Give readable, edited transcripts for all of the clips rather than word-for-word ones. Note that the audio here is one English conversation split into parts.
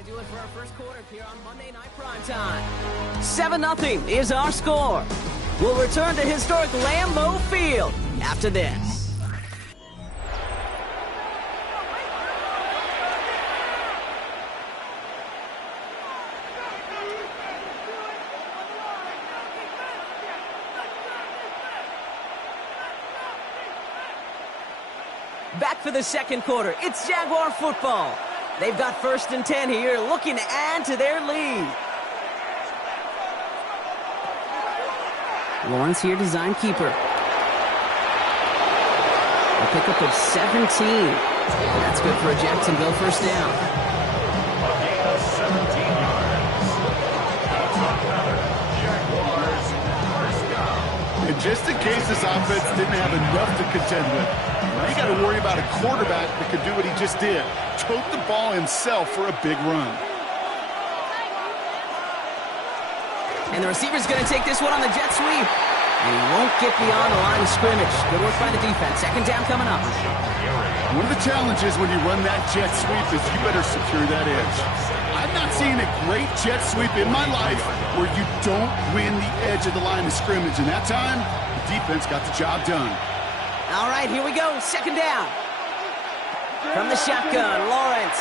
going to do it for our first quarter here on Monday Night Primetime. 7-0 is our score. We'll return to historic Lambeau Field after this. Back for the second quarter. It's Jaguar football. They've got 1st and 10 here, looking to add to their lead. Lawrence here, design keeper. A pickup of 17. That's good for a Jacksonville first down. A gain of 17 yards. Jaguars first down. And just in case this offense didn't have enough to contend with, now you got to worry about a quarterback that could do what he just did. Tote the ball himself for a big run. And the receiver's going to take this one on the jet sweep. And he won't get beyond the line of scrimmage. Good work by the defense. Second down coming up. One of the challenges when you run that jet sweep is you better secure that edge. I've not seen a great jet sweep in my life where you don't win the edge of the line of scrimmage. And that time, the defense got the job done. All right, here we go. Second down. From the shotgun, Lawrence.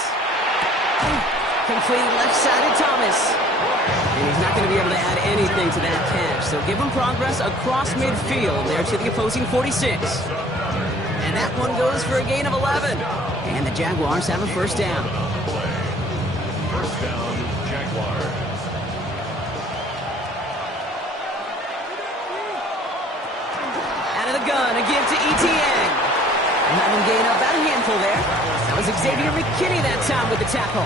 Complete left-sided Thomas. And he's not going to be able to add anything to that catch. So give him progress across midfield there to the opposing 46. And that one goes for a gain of 11. And the Jaguars have a first down. First down, Jaguars. Out of the gun, a give to Etienne. Having gain up about a handful there. That was Xavier McKinney that time with the tackle.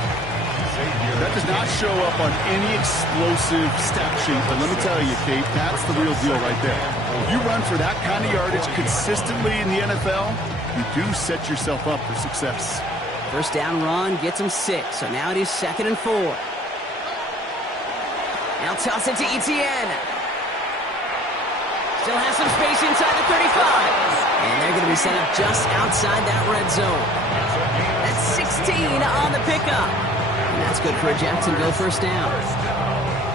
That does not show up on any explosive stat sheet, but let me tell you, Kate, that's the real deal right there. If you run for that kind of yardage consistently in the NFL, you do set yourself up for success. First down run gets him 6, so now it is 2nd and 4. Now toss it to Etienne. Still has some space inside the 35. And they're going to be set up just outside that red zone. That's 16 on the pickup. And that's good for a Jacksonville first down.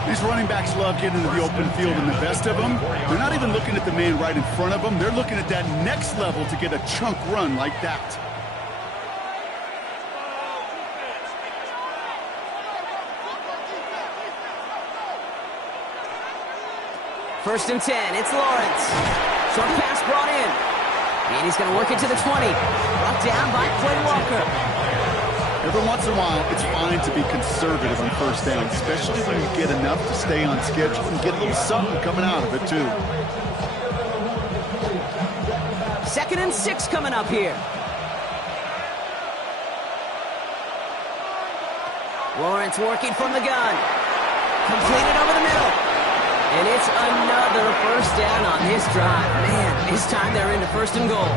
These running backs love getting into the open field, and the best of them, they're not even looking at the man right in front of them. They're looking at that next level to get a chunk run like that. First and 10, it's Lawrence. Short pass brought in. And he's going to work it to the 20. Brought down by Quinn Walker. Every once in a while, it's fine to be conservative on first down, especially when you get enough to stay on schedule and get a little something coming out of it, too. 2nd and 6 coming up here. Lawrence working from the gun. Completed over the middle. And it's another first down on this drive. Man, this time they're into 1st and goal.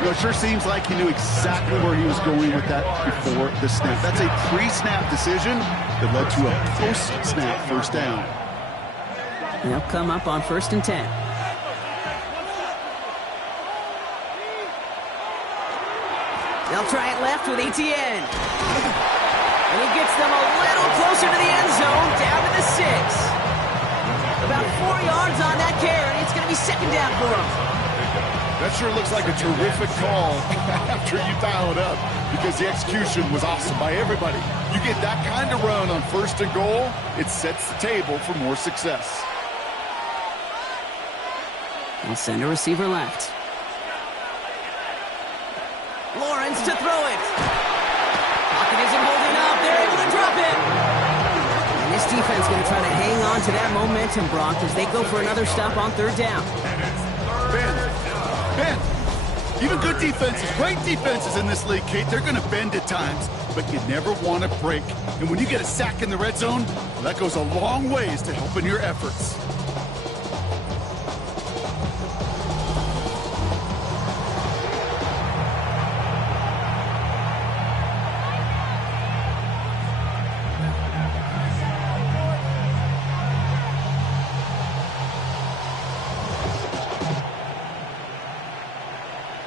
You know, it sure seems like he knew exactly where he was going with that before the snap. That's a pre-snap decision that led to a post-snap first down. They'll come up on 1st and 10. They'll try it left with Etienne. And he gets them a little closer to the end zone, down to the 6. About 4 yards on that carry. It's going to be 2nd down for him. That sure looks like a terrific call after you dial it up, because the execution was awesome by everybody. You get that kind of run on 1st and goal, it sets the table for more success. We'll send a receiver left. Lawrence to throw it. Pocket isn't holding up. They're able to drop it. And this defense going to try to hang on to that momentum, Brock, as they go for another stop on 3rd down. Ben, even good defenses, great defenses in this league, Kate, they're going to bend at times, but you never want to break. And when you get a sack in the red zone, well, that goes a long ways to helping your efforts.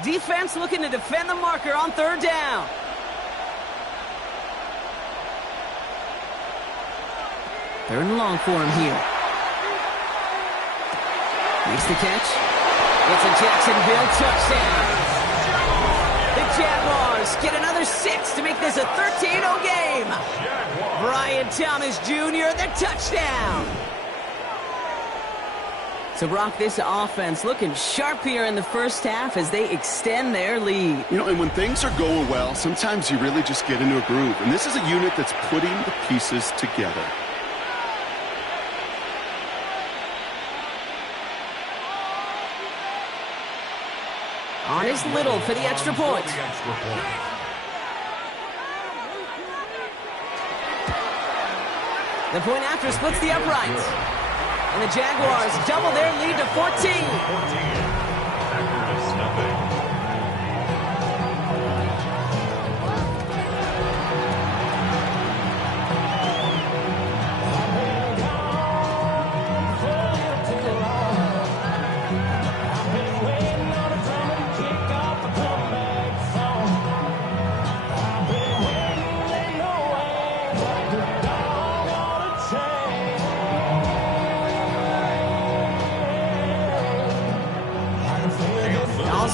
Defense looking to defend the marker on 3rd down. Third and long for him here. Makes the catch. It's a Jacksonville touchdown. The Jaguars get another 6 to make this a 13-0 game. Brian Thomas Jr., the touchdown. So, Brock, this offense looking sharp here in the first half as they extend their lead. You know, and when things are going well, sometimes you really just get into a groove. And this is a unit that's putting the pieces together. On is Little for the extra point. The point after splits the uprights. And the Jaguars double their lead to 14.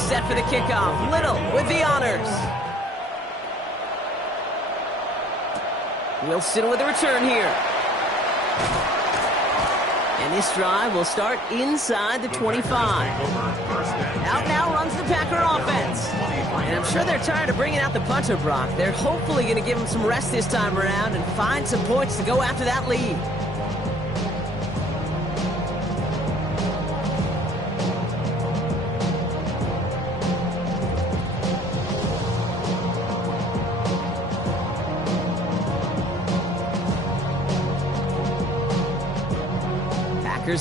Set for the kickoff. Little with the honors. Wilson with a return here. And this drive will start inside the 25. Out now runs the Packer offense. And I'm sure they're tired of bringing out the punter, Brock. They're hopefully going to give him some rest this time around and find some points to go after that lead.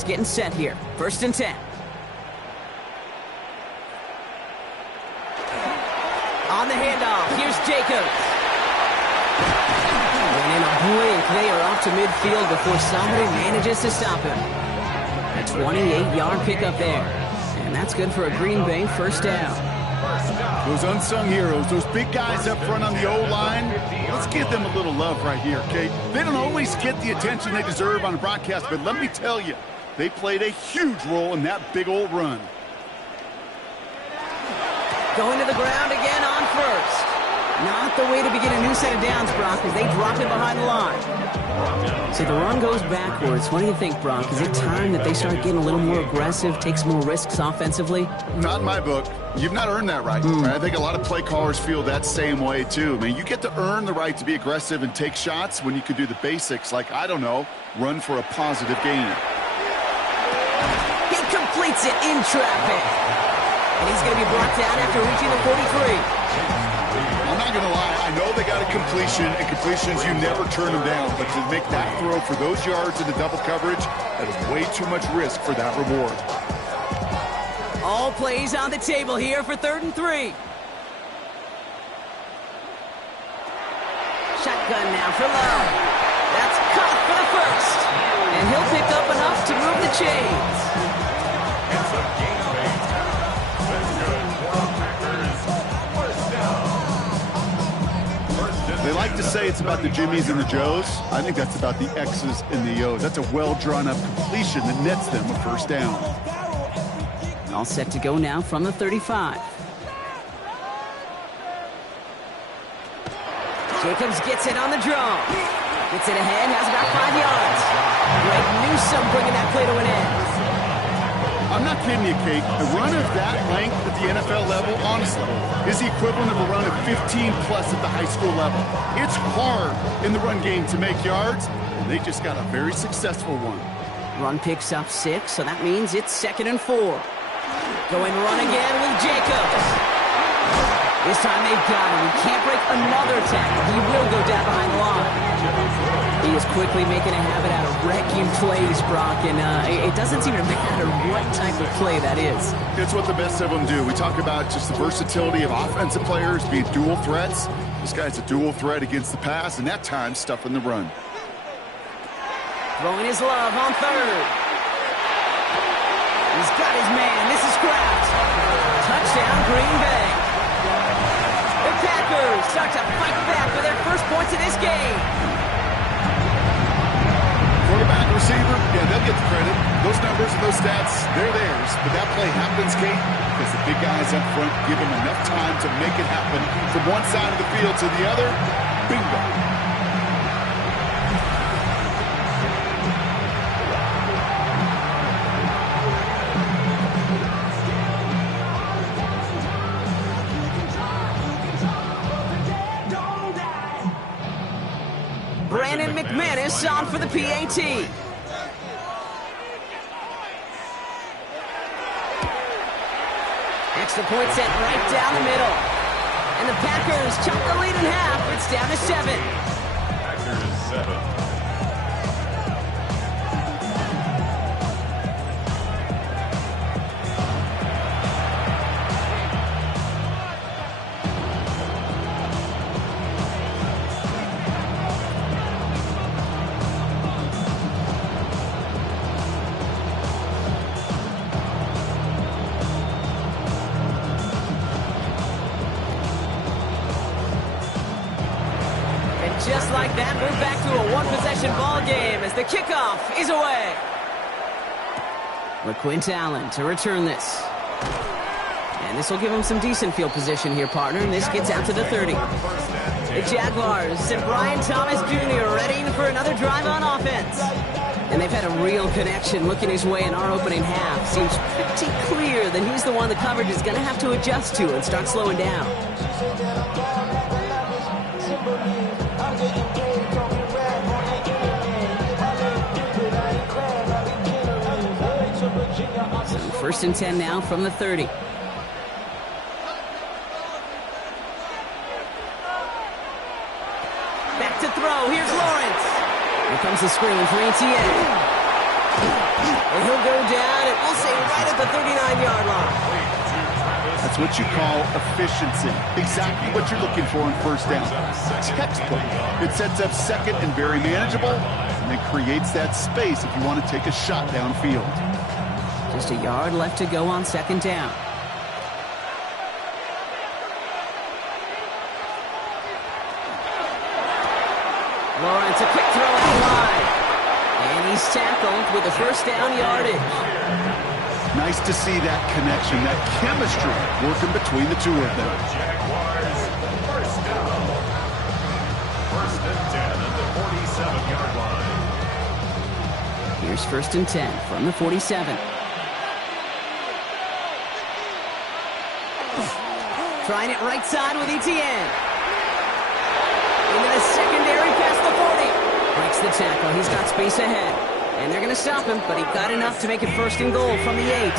Getting set here. 1st and 10. On the handoff, here's Jacobs. And in a blink, they are off to midfield before somebody manages to stop him. A 28-yard pickup there. And that's good for a Green Bay 1st down. Those unsung heroes, those big guys up front on the O-line, let's give them a little love right here, okay? They don't always get the attention they deserve on the broadcast, but let me tell you, they played a huge role in that big old run. Going to the ground again on 1st. Not the way to begin a new set of downs, Brock, as they drop it behind the line. So the run goes backwards. What do you think, Brock? Is it time that they start getting a little more aggressive, take some more risks offensively? Not in my book. You've not earned that right. I think a lot of play callers feel that same way, too. I mean, you get to earn the right to be aggressive and take shots when you can do the basics, like, I don't know, run for a positive gain. He completes it in traffic. And he's going to be brought down after reaching the 43. I'm not going to lie. I know they got a completion, and completions, you never turn them down. But to make that throw for those yards in the double coverage, that is way too much risk for that reward. All plays on the table here for 3rd and 3. Shotgun now for Love. That's caught for the 1st. And he'll pick up enough to move the chains. It's a game of 8. That's good for Packers. 1st down. They like to say it's about the Jimmies and the Joes. I think that's about the X's and the O's. That's a well-drawn-up completion that nets them a 1st down. All set to go now from the 35. Jacobs gets it on the draw. Gets it ahead, has about 5 yards. Greg Newsome bringing that play to an end. I'm not kidding you, Kate. A run of that length at the NFL level, honestly, is the equivalent of a run of 15-plus at the high school level. It's hard in the run game to make yards, and they just got a very successful one. Run picks up 6, so that means it's 2nd and 4. Going run again with Jacobs. This time they've got him. He can't break another tackle. He will go down behind the line. He is quickly making a habit out of wrecking plays, Brock, and it doesn't seem to matter what type of play that is. It's what the best of them do. We talk about just the versatility of offensive players being dual threats. This guy's a dual threat against the pass, and that time stuffing the run. Throwing his Love on 3rd. He's got his man. This is Kraft. Touchdown, Green Bay. The Packers start to fight back for their 1st points in this game. receiver, yeah, they'll get the credit. Those numbers and those stats, they're theirs. But that play happens, Kate, because the big guys up front give them enough time to make it happen from one side of the field to the other. Bingo. McManus on for the PAT. Extra point sent right down the middle. And the Packers chop the lead in half. It's down to 7. Packers 7. Just like that, we're back to a one-possession ball game as the kickoff is away. LaQuint Allen to return this. And this will give him some decent field position here, partner, and this gets out to the 30. The Jaguars sent Brian Thomas Jr. ready for another drive on offense. And they've had a real connection looking his way in our opening half. Seems pretty clear that he's the one the coverage is going to have to adjust to and start slowing down. So 1st and 10 now from the 30. Back to throw. Here's Lawrence. Here comes the screen for ETN. And he'll go down, and we'll say right at the 39-yard line. That's what you call efficiency. Exactly what you're looking for in first down. Textbook. It sets up second and very manageable, and it creates that space if you want to take a shot downfield. Just a yard left to go on 2nd down. Lawrence, a quick throw on the line. And he's tackled with a 1st down yardage. Nice to see that connection, that chemistry working between the two of them. Jaguars, 1st down. 1st and 10 at the 47-yard line. Here's 1st and 10 from the 47. Trying it right side with ETN. Into the secondary past the 40. Breaks the tackle. He's got space ahead. And they're going to stop him, but he got enough to make it 1st and goal from the 8.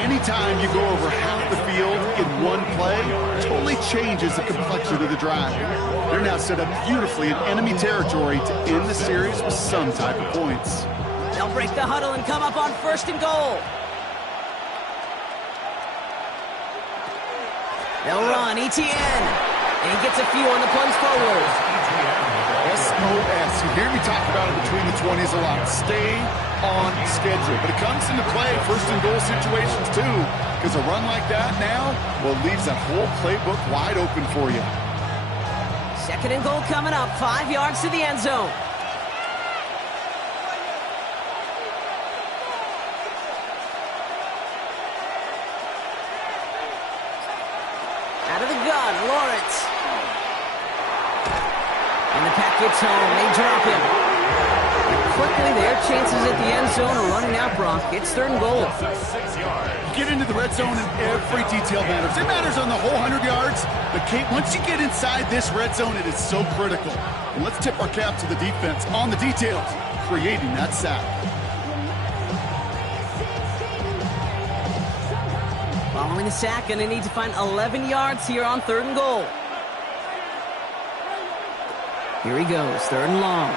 Anytime you go over half the field in one play, totally changes the complexion of the drive. They're now set up beautifully in enemy territory to end the series with some type of points. They'll break the huddle and come up on 1st and goal. They'll run, ETN. And he gets a few on the plunge forward. SOS. You hear me talk about it between the 20s a lot. Stay on schedule. But it comes into play 1st and goal situations too. Because a run like that now, well, leaves that whole playbook wide open for you. 2nd and goal coming up. 5 yards to the end zone. Out of the gun, Lawrence. And the pack gets home. They drop him. And quickly, their chances at the end zone are running out, Brock. It's 3rd and goal. You get into the red zone and every detail matters. It matters on the whole 100 yards. But, Kate, once you get inside this red zone, it is so critical. And let's tip our cap to the defense on the details, creating that sack. Following the sack, and they need to find 11 yards here on 3rd and goal. Here he goes, 3rd and long.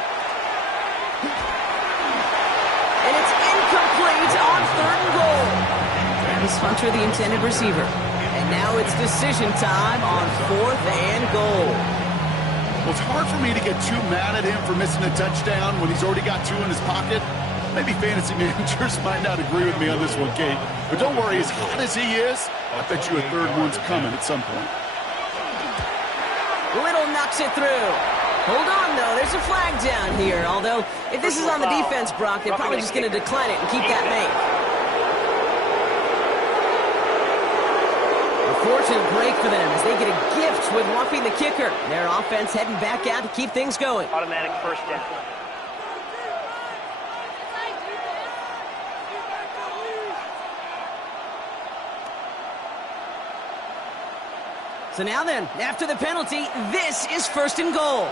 And it's incomplete on 3rd and goal. Travis Hunter, the intended receiver. And now it's decision time on 4th and goal. Well, it's hard for me to get too mad at him for missing a touchdown when he's already got 2 in his pocket. Maybe fantasy managers might not agree with me on this one, Kate. But don't worry, as hot as he is, I bet you a 3rd one's coming at some point. Little knocks it through. Hold on, though. There's a flag down here. Although, if this is on the defense, Brock, they're probably just going to decline it and keep that make. A fortunate break for them as they get a gift with roughing the kicker. Their offense heading back out to keep things going. Automatic first down. So now then, after the penalty, this is 1st and goal.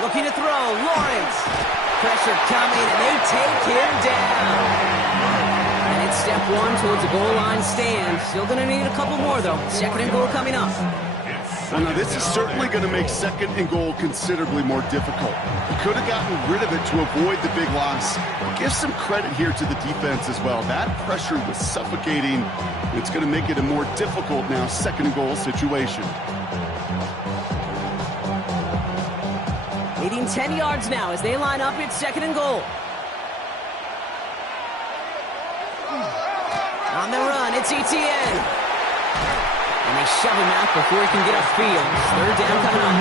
Looking to throw, Lawrence. Pressure coming, and they take him down. And it's step one towards a goal line stand. Still going to need a couple more, though. 2nd and goal coming up. Well, now this is certainly going to make 2nd and goal considerably more difficult. He could have gotten rid of it to avoid the big loss. But give some credit here to the defense as well. That pressure was suffocating. It's going to make it a more difficult now 2nd and goal situation. Leading 10 yards now as they line up. It's 2nd and goal. On the run, it's ETN. And they shove him out before he can get upfield. 3rd down coming up.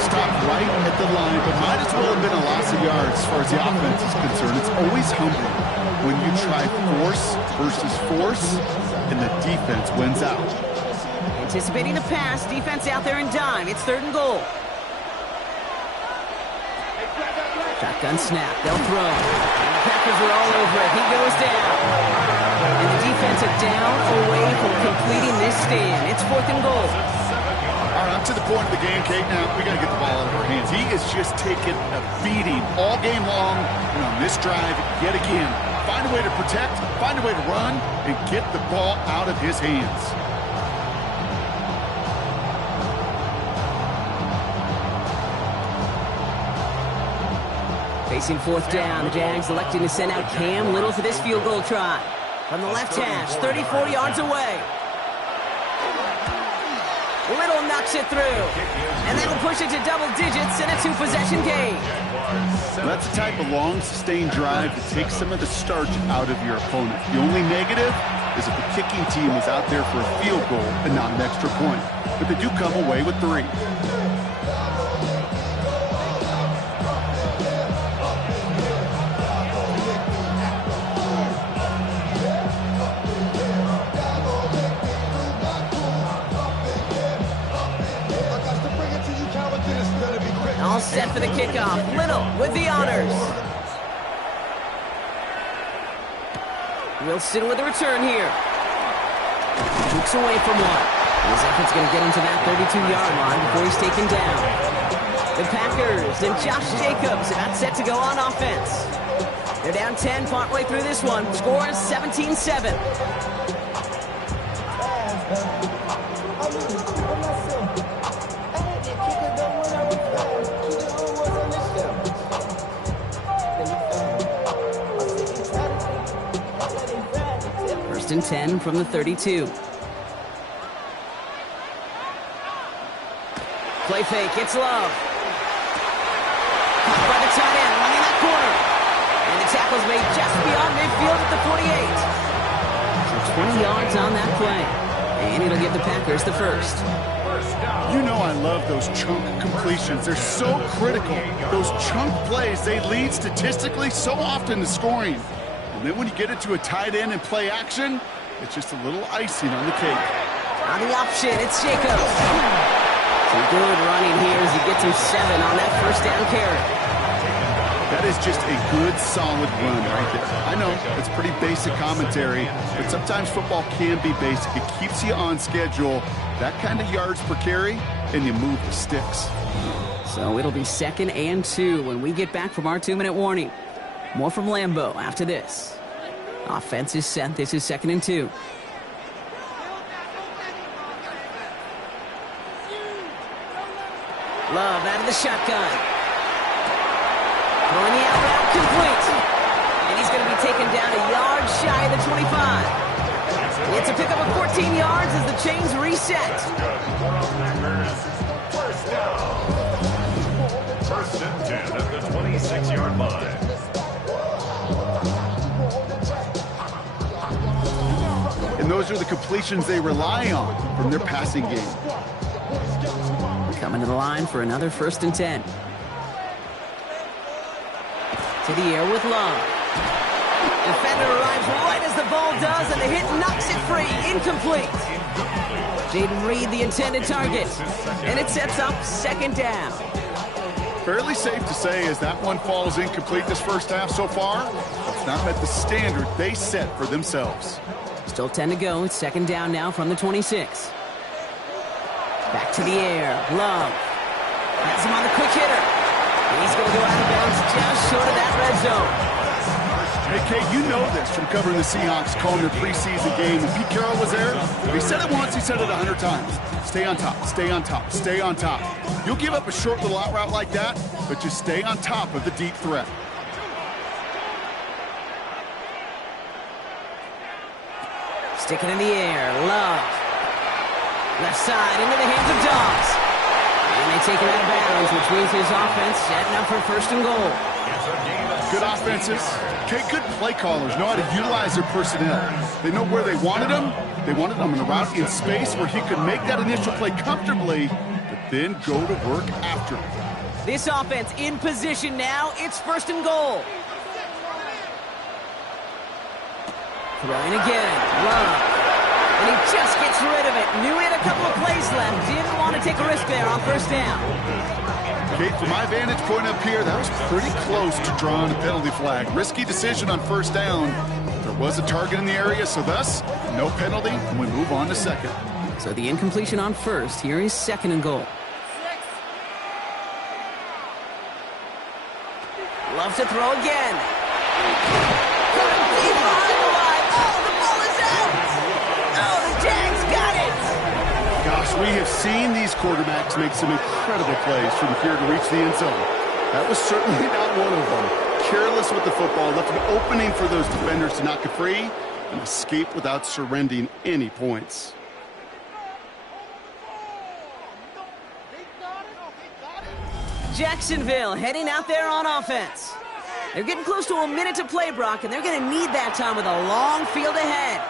Stopped right at the line, but might as well have been a loss of yards as far as the offense is concerned. It's always humbling when you try force versus force, and the defense wins out. Anticipating the pass, defense out there in dime. It's 3rd and goal. Shotgun snap, they'll throw. And the Packers are all over it. He goes down. And the defense are down away from completing this stand. It's 4th and goal. All right, up to the point of the game, Kate. Now, we got to get the ball out of our hands. He is just taking a beating all game long. And on this drive, yet again, find a way to protect, find a way to run, and get the ball out of his hands. Facing 4th down, the Jags electing to send out Cam Little for this field goal try. From the left hash, 34 yards away. Little knocks it through. And that'll push it to double digits in a 2-possession game. That's the type of long, sustained drive that takes some of the starch out of your opponent. The only negative is if the kicking team was out there for a field goal and not an extra point. But they do come away with 3. All set for the kickoff. Little with the honors. Wilson with the return here. Looks away from one. His effort's going to get him to that 32-yard line before he's taken down. The Packers and Josh Jacobs about set to go on offense. They're down 10 partway through this one. Score is 17-7. First and 10 from the 32. Play fake, it's Love. Caught by the tight end, running that corner. And the tackle's made just beyond midfield at the 48. So 20 yards on that play. And it'll give the Packers the first. You know I love those chunk completions. They're so critical. Those chunk plays, they lead statistically so often to scoring. And then when you get it to a tight end and play action, it's just a little icing on the cake. On the option, it's Jacobs. Some good running here as he gets him 7 on that first down carry. That is just a good, solid run right there. I know, it's pretty basic commentary, but sometimes football can be basic. It keeps you on schedule, that kind of yards per carry, and you move the sticks. So it'll be 2nd and 2 when we get back from our 2-minute warning. More from Lambeau after this. Offense is set. This is 2nd and 2. Love out of the shotgun. Throwing the out route complete. And he's going to be taken down a yard shy of the 25. It's a pickup of 14 yards as the chains reset. First down. 1st and 10 at the 26-yard line. and those are the completions they rely on from their passing game. Coming to the line for another 1st and 10. To the air with Love. Defender arrives right as the ball does, and the hit knocks it free. Incomplete. Jaden Reed, the intended target. And it sets up 2nd down. Fairly safe to say as that one falls incomplete this first half so far, it's not met the standard they set for themselves. Still 10 to go. It's 2nd down now from the 26. Back to the air. Love. Has him on the quick hitter. He's going to go out of bounds just short of that red zone. Hey, Kate, you know this from covering the Seahawks, calling their preseason game. When Pete Carroll was there, he said it once, he said it 100 times. Stay on top, stay on top, stay on top. You'll give up a short little out route like that, but just stay on top of the deep threat. Sticking in the air. Love. Left side into the hands of Dobbs. And they take him out of bounds, which means his offense setting up for 1st and goal. Good offenses. Okay, good play callers know how to utilize their personnel. They know where they wanted him. They wanted him in a route in space where he could make that initial play comfortably, but then go to work after. This offense in position now. It's 1st and goal. Throwing again. Love. And he just gets rid of it. Knew he had a couple of plays left. Didn't want to take a risk there on 1st down. Kate, from my vantage point up here, that was pretty close to drawing a penalty flag. Risky decision on 1st down. There was a target in the area, so thus, no penalty, and we move on to 2nd. So the incompletion on 1st. Here is 2nd and goal. Love to throw again. Coming deep behind the line. Oh, the ball is out. Oh, the Jags got it. Gosh, we have seen these quarterbacks make some incredible plays from here to reach the end zone. That was certainly not one of them. Careless with the football, left an opening for those defenders to knock it free and escape without surrendering any points. Jacksonville heading out there on offense. They're getting close to a minute to play, Brock, and they're going to need that time with a long field ahead.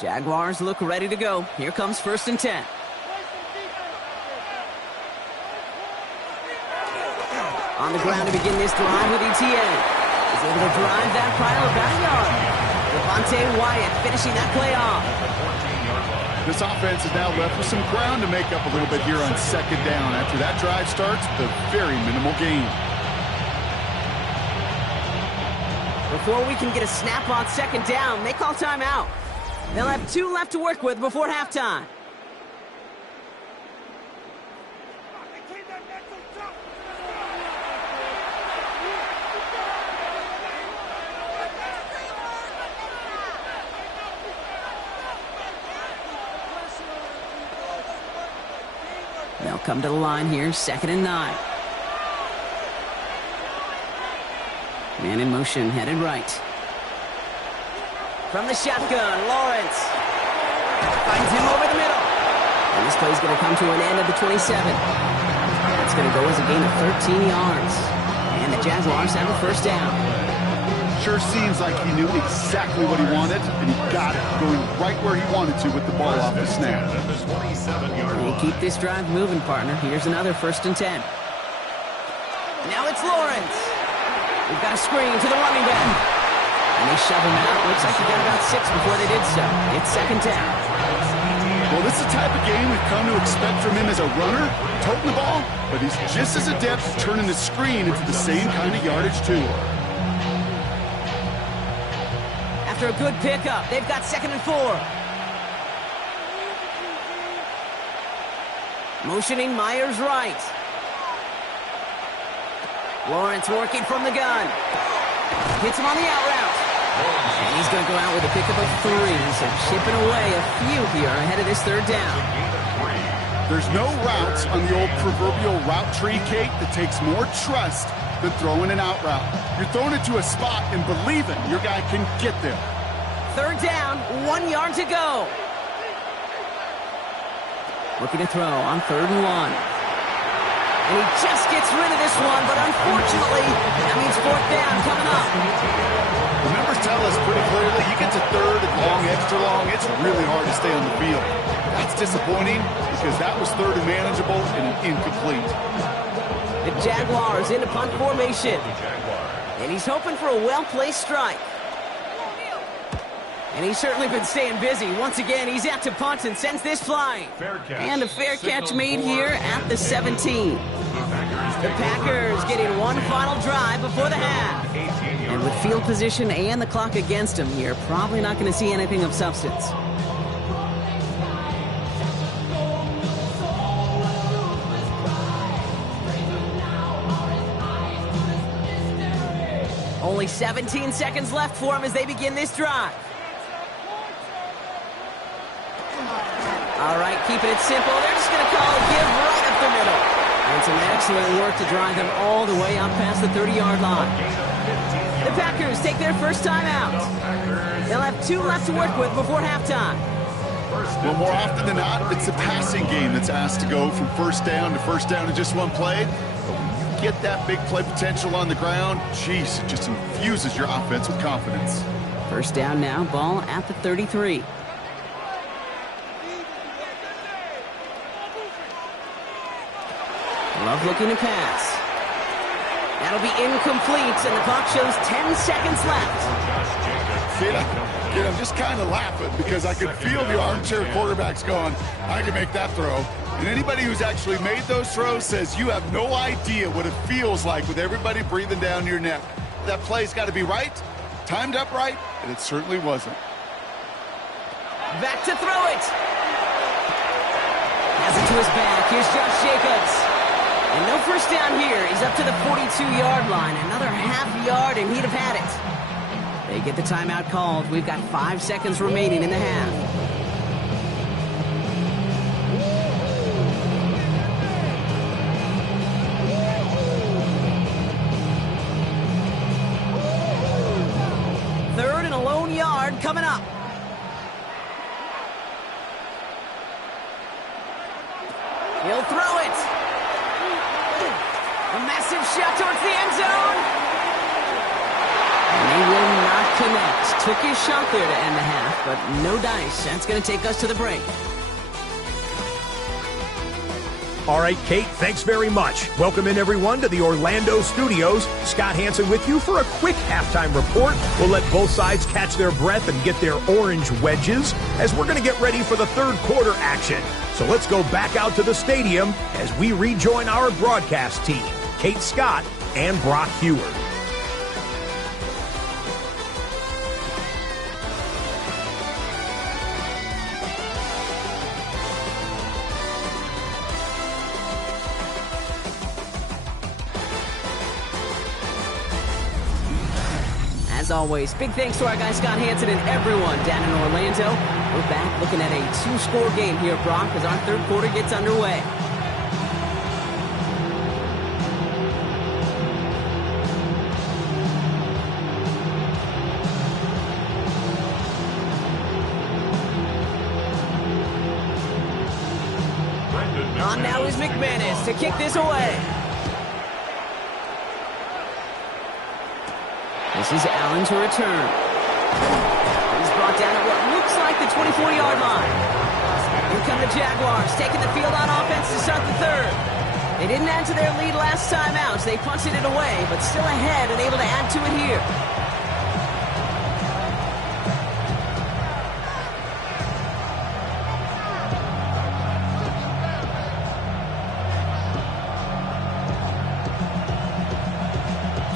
Jaguars look ready to go. Here comes 1st and 10. On the ground to begin this drive with ETN. He's able to drive that pile about a yard. Devontae Wyatt finishing that play off. This offense is now left with some ground to make up a little bit here on 2nd down. After that drive starts, the very minimal gain. Before we can get a snap on 2nd down, they call timeout. They'll have 2 left to work with before halftime. They'll come to the line here, 2nd and 9. Man in motion, headed right. From the shotgun, Lawrence finds him over the middle. And this play's going to come to an end at the 27. It's going to go as a gain of 13 yards. And the Jaguars have a 1st down. Sure seems like he knew exactly what he wanted, and he got it, going right where he wanted to with the ball off the snap. They keep this drive moving, partner. Here's another 1st and 10. Now it's Lawrence. We've got a screen to the running back. And they shove him out. Looks like he got about 6 before they did so. It's 2nd down. Well, this is the type of game we've come to expect from him as a runner, toting the ball, but he's just as adept turning the screen into the same kind of yardage, too. After a good pickup, they've got 2nd and 4. Motioning Myers right. Lawrence working from the gun. Hits him on the out route. And he's going to go out with a pickup of 3. So chipping away a few here ahead of this 3rd down. There's no routes on the old proverbial route tree, Kate, that takes more trust than throwing an out route. You're throwing it to a spot and believing your guy can get there. 3rd down, 1 yard to go. Looking to throw on 3rd and 1. And he just gets rid of this one, but unfortunately, that means 4th down coming up. The numbers tell us pretty clearly, you get to 3rd and long, extra long, it's really hard to stay on the field. That's disappointing because that was 3rd and manageable and incomplete. The Jaguars into punt formation. And he's hoping for a well-placed strike. And he's certainly been staying busy. Once again, he's out to punt and sends this flying. And a fair catch made here at the 17. The Packers getting one final drive before the half. And with field position and the clock against him here, probably not going to see anything of substance. Only 17 seconds left for him as they begin this drive. All right, keeping it simple. They're just going to call a give right up the middle. And some excellent work to drive them all the way out past the 30-yard line. The Packers take their first time out. They'll have 2 left to work with before halftime. Well, more often than not, it's the passing game that's asked to go from first down in just one play. But when you get that big play potential on the ground, geez, it just infuses your offense with confidence. First down now, ball at the 33. Love looking to pass. That'll be incomplete, and the clock shows 10 seconds left. I'm just kind of laughing because I could feel the armchair quarterbacks going, I can make that throw. And anybody who's actually made those throws says you have no idea what it feels like with everybody breathing down your neck. That play's got to be right, timed up right, and it certainly wasn't. Back to throw it. Has it to his back. Here's Josh Jacobs. And no first down here. He's up to the 42-yard line. Another half yard, and he'd have had it. They get the timeout called. We've got 5 seconds remaining in the half. Third and a lone yard coming up. He'll throw it. A massive shot towards the end zone. And he will not connect. Took his shot there to end the half, but no dice. That's going to take us to the break. All right, Kate, thanks very much. Welcome in, everyone, to the Orlando studios. Scott Hansen with you for a quick halftime report. We'll let both sides catch their breath and get their orange wedges as we're going to get ready for the third quarter action. So let's go back out to the stadium as we rejoin our broadcast team, Kate Scott and Brock Heward. As always, big thanks to our guy Scott Hansen and everyone down in Orlando. We're back looking at a 2-score game here, Brock, as our third quarter gets underway. On now is McManus to kick this away. This is Allen to return. He's brought down at what looks like the 24-yard line. Here come the Jaguars, taking the field on offense to start the third. They didn't add to their lead last time out, so they punted it away, but still ahead and able to add to it here.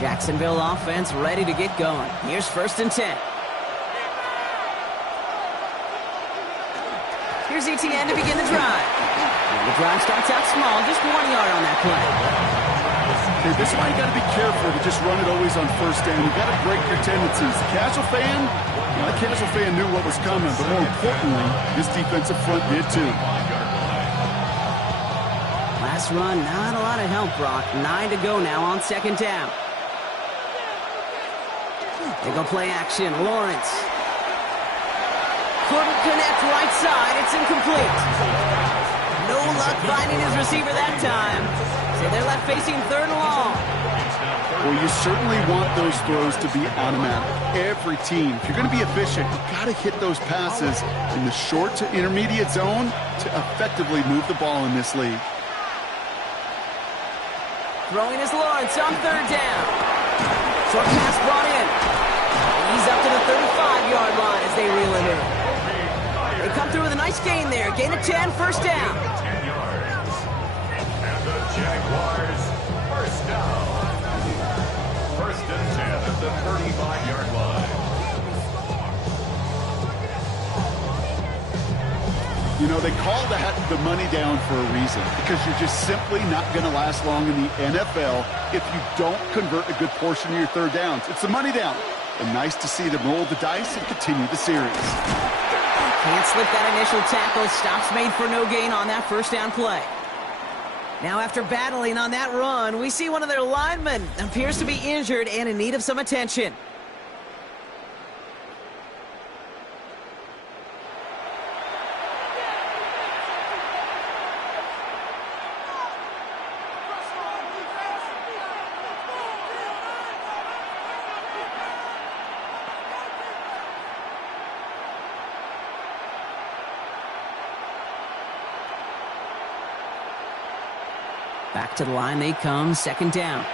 Jacksonville offense ready to get going. Here's 1st and 10. Here's ETN to begin the drive. And the drive starts out small, just 1 yard on that play. Okay, this is why you got to be careful to just run it always on first down. You got to break your tendencies. The casual fan knew what was coming, but more importantly, this defensive front did too. Last run, not a lot of help, Brock. 9 to go now on 2nd down. They go play action. Lawrence. Couldn't connect right side. It's incomplete. No luck finding his receiver that time. So they're left facing 3rd and long. Well, you certainly want those throws to be automatic. Every team, if you're going to be efficient, you've got to hit those passes in the short to intermediate zone to effectively move the ball in this league. Throwing is Lawrence on 3rd down. Short pass brought in. He's up to the 35-yard line as they reel him in. They come through with a nice gain there. Gain of 10, 1st down. 10 yards. And the Jaguars, 1st down. 1st and 10 at the 35-yard line. You know, they call that the money down for a reason, because you're just simply not going to last long in the NFL if you don't convert a good portion of your 3rd downs. It's the money down. And nice to see them roll the dice and continue the series. Can't slip that initial tackle. Stops made for no gain on that 1st down play. Now after battling on that run, we see one of their linemen appears to be injured and in need of some attention. Back to the line they come, 2nd down.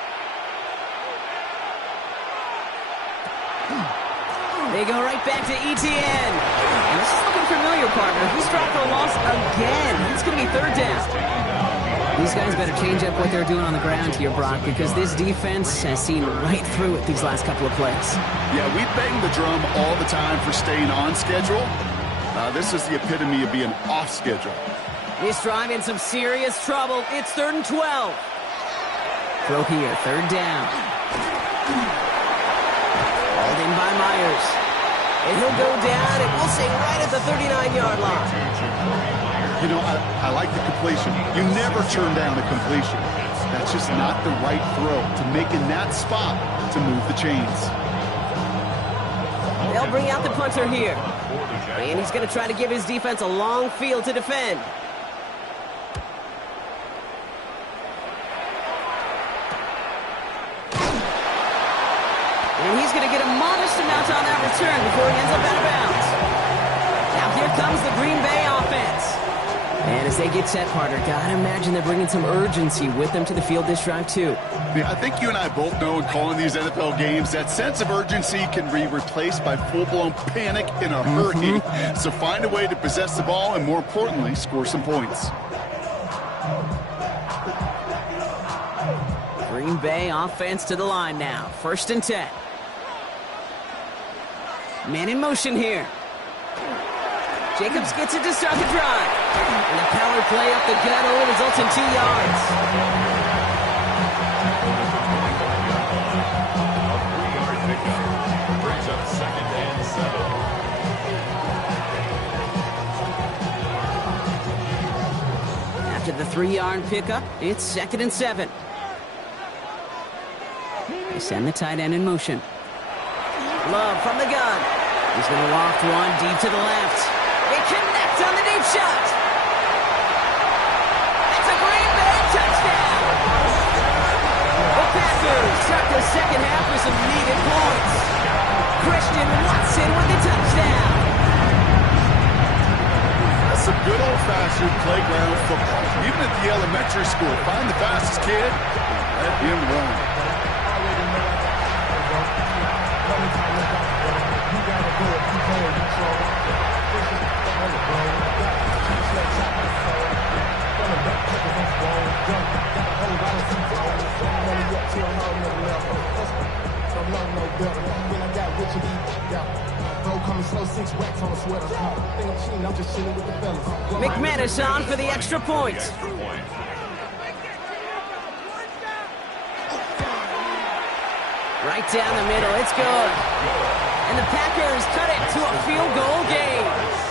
They go right back to Etienne. And this is looking familiar, partner. He's dropped for a loss again. It's going to be 3rd down. These guys better change up what they're doing on the ground here, Brock, because this defense has seen right through it these last couple of plays. Yeah, we bang the drum all the time for staying on schedule. This is the epitome of being off schedule. This drive in some serious trouble. It's 3rd and 12. Throw here, 3rd down. Hauled in by Myers. And he'll go down, and we'll say right at the 39-yard line. You know, I like the completion. You never turn down a completion. That's just not the right throw to make in that spot to move the chains. They'll bring out the punter here. And he's going to try to give his defense a long field to defend. And he's going to get a modest amount on that return before he ends up out of bounds. Now here comes the Green Bay offense. And as they get set, partner, gotta imagine they're bringing some urgency with them to the field this drive, too. Yeah, I think you and I both know in calling these NFL games, that sense of urgency can be replaced by full-blown panic in a hurry. So find a way to possess the ball and, more importantly, score some points. Green Bay offense to the line now. 1st and 10. Man in motion here. Jacobs gets it to start the drive. And the power play up the gut only results in 2 yards. A 3-yard pickup brings up 2nd and 7. After the 3-yard pickup, it's 2nd and 7. They send the tight end in motion. Love from the gun. He's going to loft one deep to the left. They connect on the deep shot. It's a Green Bay touchdown. The Packers start the 2nd half with some needed points. Christian Watson with the touchdown. That's some good old-fashioned playground football. Even at the elementary school, find the fastest kid, let him run. McManus on for the extra point. Right down the middle, it's good. And the Packers cut it to a field goal game.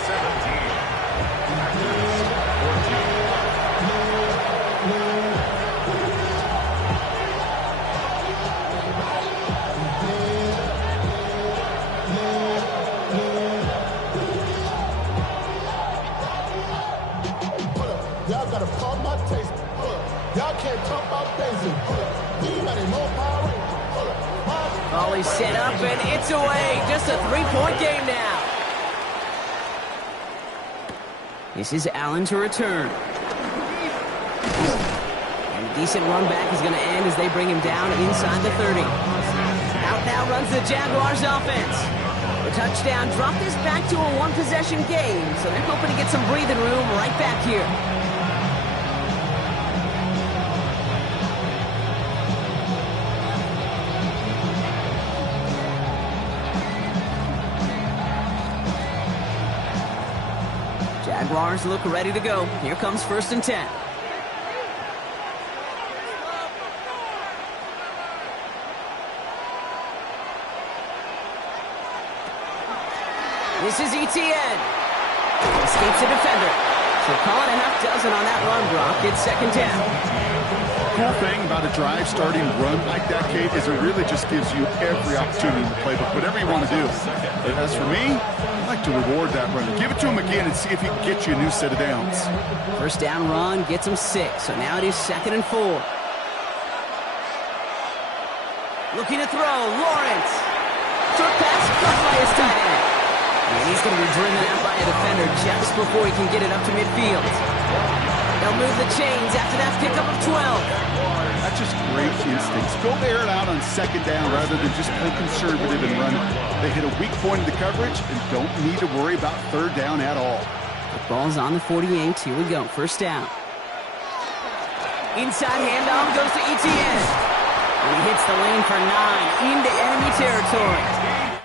17. Y'all gotta Volley set up, and it's away. Just a three-point game now. This is Allen to return. And a decent run back is going to end as they bring him down inside the 30. Out now runs the Jaguars offense. The touchdown dropped this back to a one-possession game, so they're hoping to get some breathing room right back here. Jaguars look ready to go. Here comes 1st and 10. This is ETN. Escapes the defender. So call it a half dozen on that run block. It's 2nd down. Cool thing about a drive starting run like that, Kate, is it really just gives you every opportunity in the playbook, whatever you want to do. But as for me, I like to reward that run. Give it to him again and see if he can get you a new set of downs. 1st down run gets him 6. So now it is 2nd and 4. Looking to throw. Lawrence. Short pass caught by his tight end. And he's going to be driven out by a defender just before he can get it up to midfield. They'll move the chains after that pickup of 12. That's just great instincts. Go air it out on 2nd down rather than just play conservative and run it. They hit a weak point in the coverage and don't need to worry about 3rd down at all. The ball's on the 48. Here we go. 1st down. Inside handoff goes to ETN. And he hits the lane for 9 into enemy territory.